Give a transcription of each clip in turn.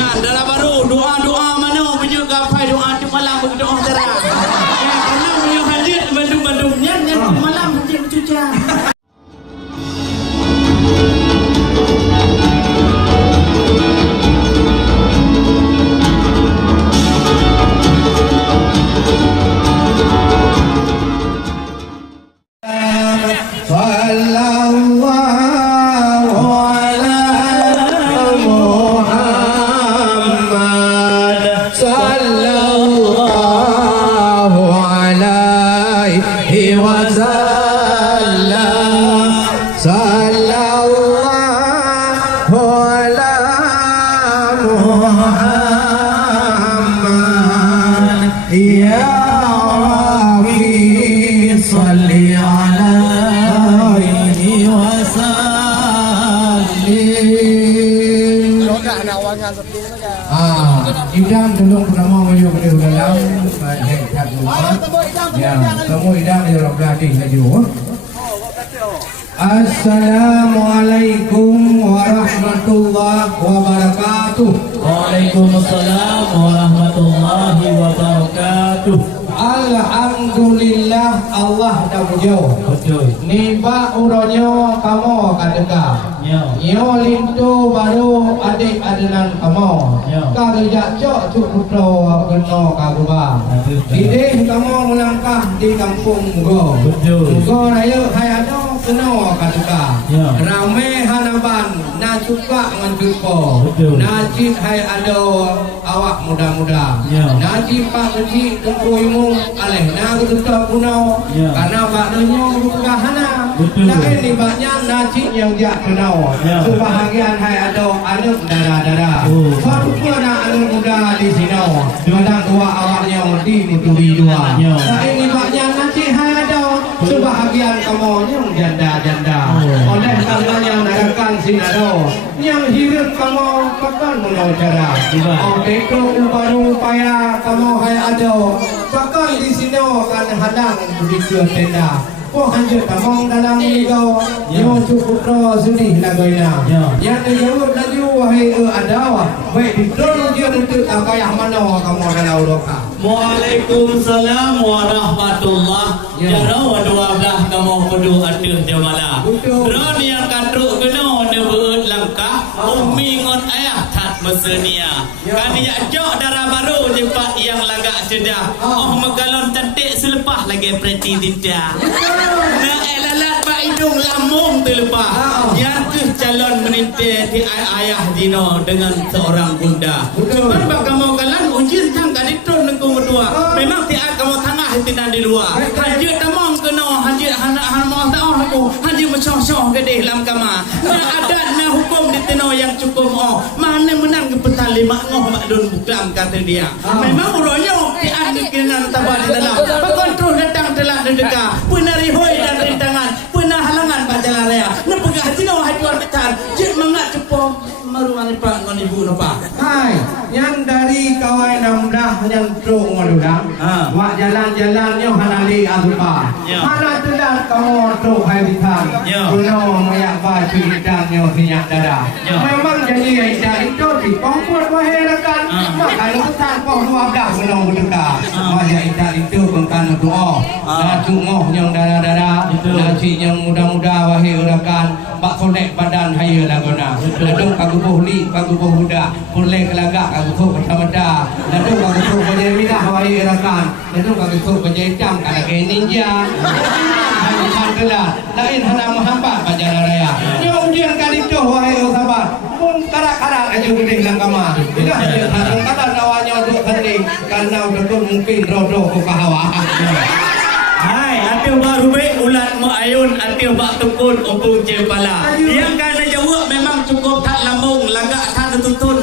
Ya, darah baru. Doa-doa mana punya gapai doa tu malam bagi doa darah. Ya, karena punya hajat bandung-bandungnya yang malam hajat bercucah. Idam tolong pertama mayu pada dalam head rumah. Ya, kamu idam ya Rabbi laju. Assalamualaikum warahmatullahi wabarakatuh. Waalaikumsalam warahmatullahi wabarakatuh. Alhamdulillah Allah dah pujo. Betul. Niba uronyo kamu kadeka. Yo lintu baru adik adenan kamu. Kagak cok cukupro keno kaguba. Ide kamu melangkah di kampung go. Betul. Go rayo hayado keno kadeka. Rame hanaban na suka nganjuko. Najib hay ado awak muda-muda. Najib pak kecil kempuimu aleh na ketua punau karena bakdonya bukahana. Lain ni banyak najib yang dia kenal. Sebahagian hai ada anak dara-dara. Baru pun anak muda di sini. Kadang dua awaknya di nuturi dua. Lain ni banyak najib hai ada. Sebahagian kamu yang janda-janda. Oleh karena yang narakan sinado. Yang hidup kamu kapan menau cara. Oh itu baru upaya kamu hai ada. Pakai di sini kan hadang begitu tenda. Kau hanya tamang dalam ego, yang cukup pro sudi lagoina. Yang dijawab lagi wahai ada, baik di dalam dia untuk apa yang mana kamu dalam roka. Waalaikumsalam warahmatullahi. Jaro 12 kamu kudu aduh jamala. Ron yang katruk kena nebeut langkah, umi ngon ayah tat mesenia. Kan ya jok darah baru jepat yang lagak sedah. Oh megalon cantik selepah lagi preti tidak. Nak elalat pak hidung lambung terlepas. Yang ke calon menintir di ayah Dino dengan seorang bunda. Sebab kamu kalan ujian tang kaditron nengku berdua. Memang tiap kamu tengah hentinan di luar. Haji tamang kena haji anak hamal tahu aku. Haji mencong-cong gede dalam kamar. Nak adat nak hukum di tino yang cukup oh. Mana menang ke petali mak ngoh mak dun buklam kata dia. Memang uronya tiap kena tabah di dalam. Kontrol datang telah dekat. Penari hoi dan rintangan, pernah halangan pak jalan raya. Nak pegah tino hai tuan betar. Cik mengat cepo marungan pak ngon ibu napa. Hai, yang dari kawan namdah yang truk madudang. Mak jalan-jalannya hanali azupa. Mana telah kamu truk hai bitan. Kuno mayak ba ciritanya sinyak dada. Memang jadi ida itu di pangkuat wahai rekan. Maka letak kau 12 kuno berdekat. Wahai ida itu bengkan doa. Naju ngoh yang dada-dada. Nasi yang muda-muda wahai rekan. Pak sonek badan hai lagona. Ledung kagubuh li kagubuh muda. Pulai kelagak kagubuh pertama-tama. Ledung kagubuh berjemilah wahai rekan. Ledung kagubuh berjejam kana ke ninja. Hai kelah. Lain hana menghambat pada jalan raya. Nya ujian kali tu wahai sahabat. Pun karak-karak aja gede dalam kamar. Bila dia harung kata nawanya untuk kening karena betul mungkin rodoh ke hawa. Hai, atiu baru baik ulat muayun atiu bak tukun umpung jepala. Yang kana jawab memang cukup tak lambung, lagak tak tutun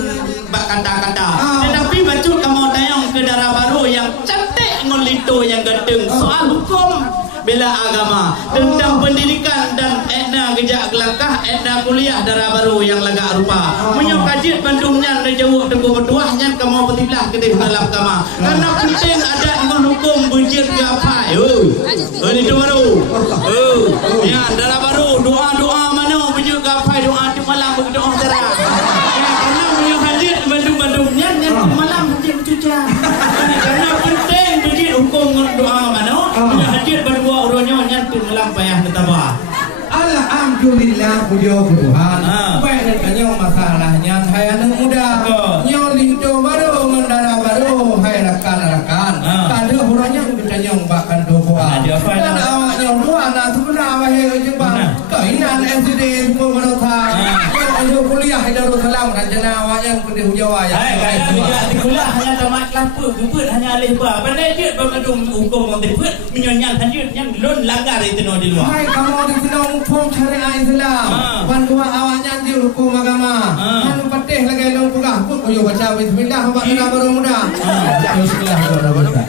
bak kata-kata. Tetapi baca kamu tayang ke darah baru yang cantik ngolito yang gendeng soal hukum bela agama tentang pendidikan dan etna gejak gelakah etna kuliah darah baru yang lagak rupa menyok kajian bandungnya nejawuk teguh bertuahnya kamu petilah ke dalam agama karena penting ada dengan hukum bujir ke apa ini tu baru ya darah baru doa-doa mana bujir ke apa doa di malam bagi doa darah ya karena menyok kajian bandung yang malam hadir bercuca. Karena penting tuji hukum doa mana? Punya hadir berdua orangnya nyantu malam payah bertabah. Alhamdulillah puji Tuhan. Baik dan kanyang masalahnya hai anak muda. Nyo linto baru ngendara baru hai rakan-rakan. Ada orangnya kanyang bahkan doa. Dan awaknya dua anak sudah wahai jebang. Kainan NCD semua berota. Yang kuliah di Darussalam rencana awaknya kuliah Jawa ya. Hai di kuliah hanya tamat kelapa, bubut hanya alih ba. Pandai dia berkadung hukum orang tebut menyonyang hadir yang lon langgar itu no di luar. Hai kamu di sini hukum syariat Islam. Bantuan awaknya di hukum agama. Anu patih lagi long pugah pun koyo baca bismillah hamba kena baru muda. Bismillah baru muda.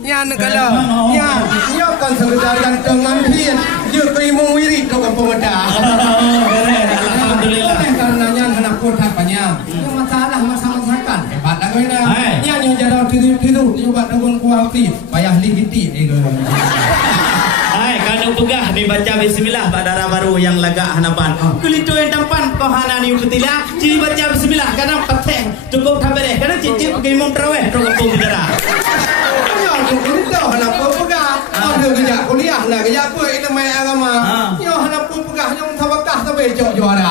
Ya negara. Ya, ya kan sekedar dengan pian. Ya keimu wirid do kampung muda. Alhamdulillah. Karenanya anak kota banyak. Yang masalah masalah hebat lagi dah. Ya yang jalan tidur juga dengan kualiti. Payah ligiti Hai, kalau pegah dibaca bismillah pada darah baru yang lega hanapan. Kulito yang tampan kohana ni betila, ciri baca bismillah karena peteng cukup habere karena cicip pergi mong traweh ro kampung bidara. Ya, kulito hanap pegah. Ada kerja kuliah lah kerja apa ilmu agama. Ya hanap pegah yang tawakal sampai juara.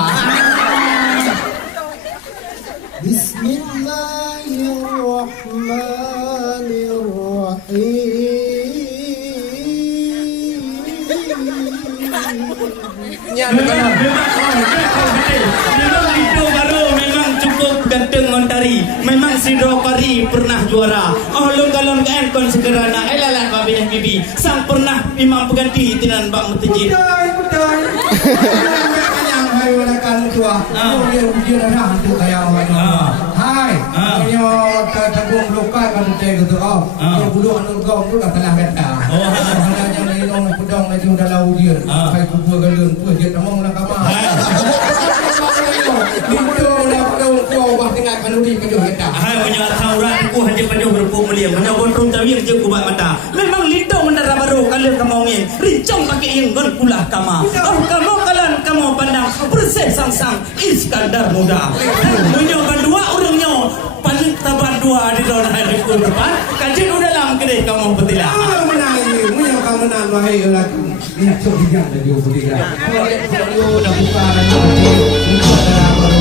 Bismillahirrahmanirrahim. Memang itu baru memang cukup ganteng ontari. Memang si Drokari pernah juara. Oh long kan kon segerana elalah babi dan bibi. Sang pernah imam pengganti tinan bang mutejid. Betul. Yang hai walakan tua. Dia ujian dah hantu kayak orang. Hai. Yo tegung luka kan teh gitu. Oh. Bulu anu gong tu dah telah beta. Hanya ni long pedong lagi dalam ujian. Hai kubur galun tu dia tamang nak apa. Itu dah pedong kau bah tengah kanuri penuh kita. Hai punya taurat ku hanya penuh berpung mulia. Mana gondrong tawir je ku mata. Memang lintong mendara baru kalau kamu ngin. Rincong pakai yang gon pula kama. Oh kamu kalan kamu pandang perses sang Iskandar muda. Punya berdua orangnya paling tabar dua di dalam hari ku depan. Kajian udah dalam kedai kamu betila. Menang, kamu menang wahai lelaki. Lihat cok hijau dari ubudira. Kalau dah buka untuk ada baru.